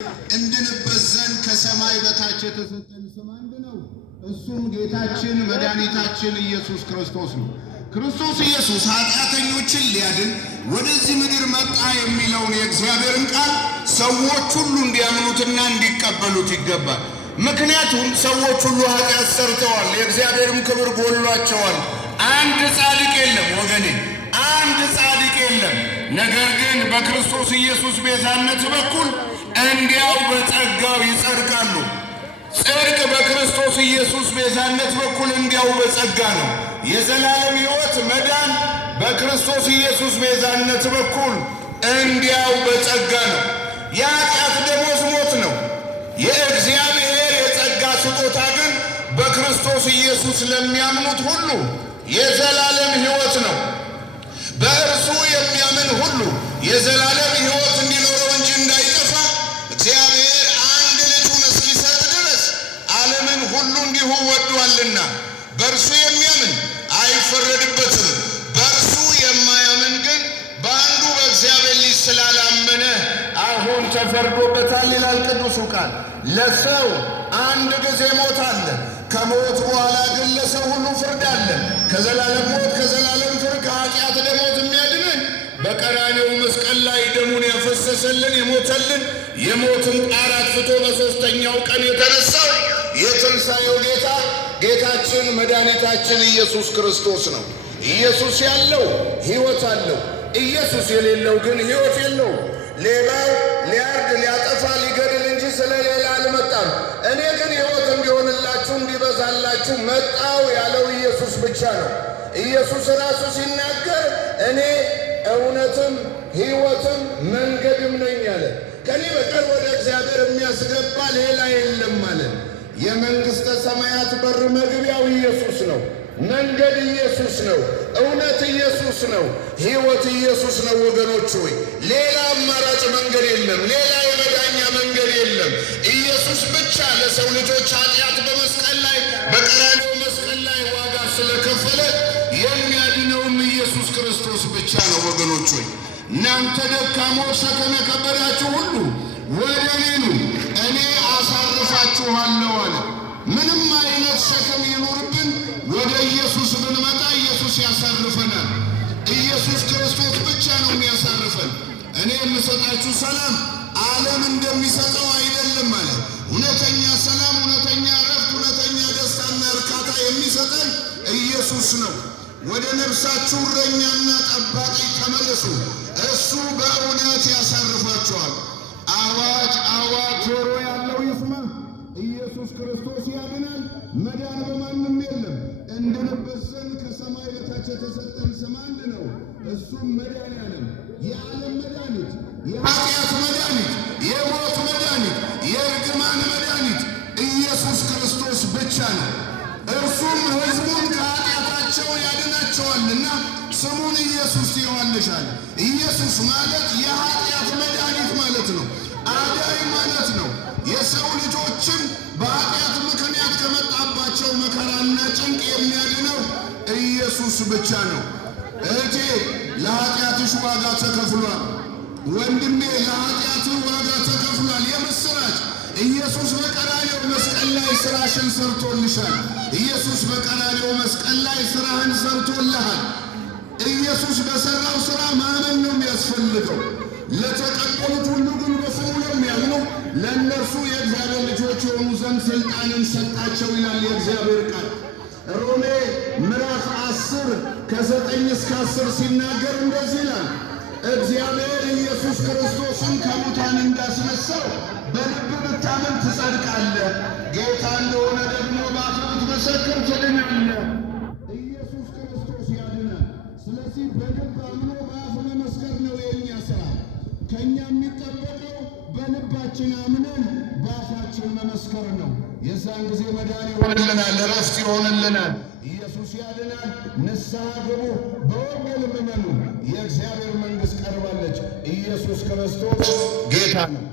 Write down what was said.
እንድንበዘን ከሰማይ በታች የተሰጠን ስም አንድ ነው። እሱም ጌታችን መድኃኒታችን ኢየሱስ ክርስቶስ ነው። ክርስቶስ ኢየሱስ ኃጢአተኞችን ሊያድን ወደዚህ ምድር መጣ የሚለውን የእግዚአብሔርን ቃል ሰዎች ሁሉ እንዲያምኑትና እንዲቀበሉት ይገባል። ምክንያቱም ሰዎች ሁሉ ኃጢአት ሰርተዋል፣ የእግዚአብሔርም ክብር ጎሏቸዋል። አንድ ጻድቅ የለም ወገኔ፣ አንድ ጻድቅ የለም። ነገር ግን በክርስቶስ ኢየሱስ ቤዛነት በኩል እንዲያው በጸጋው ይጸድቃሉ። ጽድቅ በክርስቶስ ኢየሱስ ቤዛነት በኩል እንዲያው በጸጋ ነው። የዘላለም ሕይወት መዳን በክርስቶስ ኢየሱስ ቤዛነት በኩል እንዲያው በጸጋ ነው። የኃጢአት ደሞዝ ሞት ነው። የእግዚአብሔር የጸጋ ስጦታ ግን በክርስቶስ ኢየሱስ ለሚያምኑት ሁሉ የዘላለም ሕይወት ነው። በእርሱ የሚያምን ሁሉ የዘላለም ሕይወት እንዲኖረው እንጂ እንዳይጠፋ እግዚአብሔር አንድ ልጁን እስኪሰጥ ድረስ ዓለምን ሁሉ እንዲሁ ወዷልና። በእርሱ የሚያምን አይፈረድበትም። በእርሱ የማያምን ግን በአንዱ በእግዚአብሔር ልጅ ስላላመነ አሁን ተፈርዶበታል ይላል ቅዱሱ ቃል። ለሰው አንድ ጊዜ ሞት አለ። ከሞት በኋላ ግን ለሰው ሁሉ ፍርድ አለ። ከዘላለም ሞት፣ ከዘላለም ፍርድ፣ ከኃጢአት ደሞዝ የሚያድነን በቀራንዮው መስቀል ላይ ደሙን ያፈሰሰልን የሞተልን የሞትን ጣር አጥፍቶ በሦስተኛው ቀን የተነሳው የትንሣኤው ጌታ ጌታችን መድኃኒታችን ኢየሱስ ክርስቶስ ነው። ኢየሱስ ያለው ሕይወት አለው። ኢየሱስ የሌለው ግን ሕይወት የለውም። ሌላው ሊያርድ ሊያጠፋ ሊገድል እንጂ ስለ ሌላ አልመጣም። እኔ ግን ሕይወት እንዲሆንላችሁ እንዲበዛላችሁ መጣው ያለው ኢየሱስ ብቻ ነው። ኢየሱስ ራሱ ሲናገር እኔ እውነትም ሕይወትም መንገድም ነኝ አለ። ከኔ በቀር ወደ እግዚአብሔር የሚያስገባ ሌላ የለም ማለት። የመንግሥተ ሰማያት በር መግቢያው ኢየሱስ ነው። መንገድ ኢየሱስ ነው። እውነት ኢየሱስ ነው። ሕይወት ኢየሱስ ነው። ወገኖች ሆይ ሌላ አማራጭ መንገድ የለም። ሌላ የመዳኛ መንገድ የለም። ኢየሱስ ብቻ ለሰው ልጆች ኃጢአት በመስቀል ላይ በቀራንዮው መስቀል ላይ ዋጋ ስለከፈለ የሚያድነውም ኢየሱስ ክርስቶስ ብቻ ነው። ወገኖች ሆይ እናንተ ደካሞች ሸክም የከበዳችሁ ሁሉ ወደ እኔ ኑ፣ እኔ አሳርፋችኋለሁ አለ። ምንም አይነት ሸክም ይኑርብን ወደ ኢየሱስ ብንመጣ ኢየሱስ ያሳርፈናል። ኢየሱስ ክርስቶስ ብቻ ነው የሚያሳርፈን። እኔ የምሰጣችሁ ሰላም ዓለም እንደሚሰጠው አይደለም አለ። እውነተኛ ሰላም፣ እውነተኛ እረፍት፣ እውነተኛ ደስታና እርካታ የሚሰጠን ኢየሱስ ነው። ወደ ነፍሳችሁ እረኛና ጠባቂ ተመለሱ፣ እሱ በእውነት ያሳርፋችኋል። አዋጅ አዋጅ! ጆሮ ያለው ይስማ። ኢየሱስ ክርስቶስ ያድናል። መዳን በማንም የለም። እንድንበዘን ከሰማይ በታች የተሰጠን ስም አንድ ነው። እሱም መድኃኒዓለም፣ የዓለም መድኃኒት፣ የኃጢአት መድኃኒት፣ የሞት መድኃኒት፣ የእርግማን መድኃኒት ኢየሱስ ክርስቶስ ብቻ ነው። እርሱም ሕዝቡን ከኃጢአታቸው ያድናቸዋልና ስሙን ኢየሱስ ይዋልሻል። ኢየሱስ ማለት የኃጢአት መድኃኒት ማለት ነው። አዳኝ ማለት ነው። የሰው ልጆችን በኃጢአት ምክንያት ከመጣባቸው መከራና ጭንቅ የሚያድነው ኢየሱስ ብቻ ነው። እህቴ ለኃጢአትሽ ዋጋ ተከፍሏል። ወንድሜ ለኃጢአትህ ዋጋ ተከፍሏል። የምስራች! ኢየሱስ በቀራንዮው መስቀል ላይ ሥራሽን ሰርቶልሻል። ኢየሱስ በቀራንዮው መስቀል ላይ ሥራህን ሰርቶልሃል። ኢየሱስ በሠራው ሥራ ማመን ነው የሚያስፈልገው። ለተቀበሉት ሁሉ ግን በስሙ ለሚያምኑ ለእነርሱ የእግዚአብሔር ልጆች የሆኑ ዘንድ ሥልጣንን ሰጣቸው ይላል የእግዚአብሔር ቃል። ሮሜ ምዕራፍ 10 ከ9 እስከ 10 ሲናገር እንደዚህ ይላል። እግዚአብሔር ኢየሱስ ክርስቶስን ከሙታን እንዳስነሳው በልብ ብታምን ትጸድቃለህ፣ ጌታ እንደሆነ ደግሞ በአፍህ ብትመሰክር ትድናለህ። ኢየሱስ ክርስቶስ ያድናል። ስለዚህ በልብ አምኖ በአፍ መመስከር ነው የእኛ ሥራ። ከእኛ የሚጠበቀው በልባችን አምነን በአፋችን መመስከር ነው። የዛን ጊዜ መዳን ይሆንልናል፣ እረፍት ይሆንልናል። ኢየሱስ ያድናል። ንስሐ ግቡ፣ በወንጌል እመኑ። የእግዚአብሔር መንግሥት ቀርባለች። ኢየሱስ ክርስቶስ ጌታ ነው።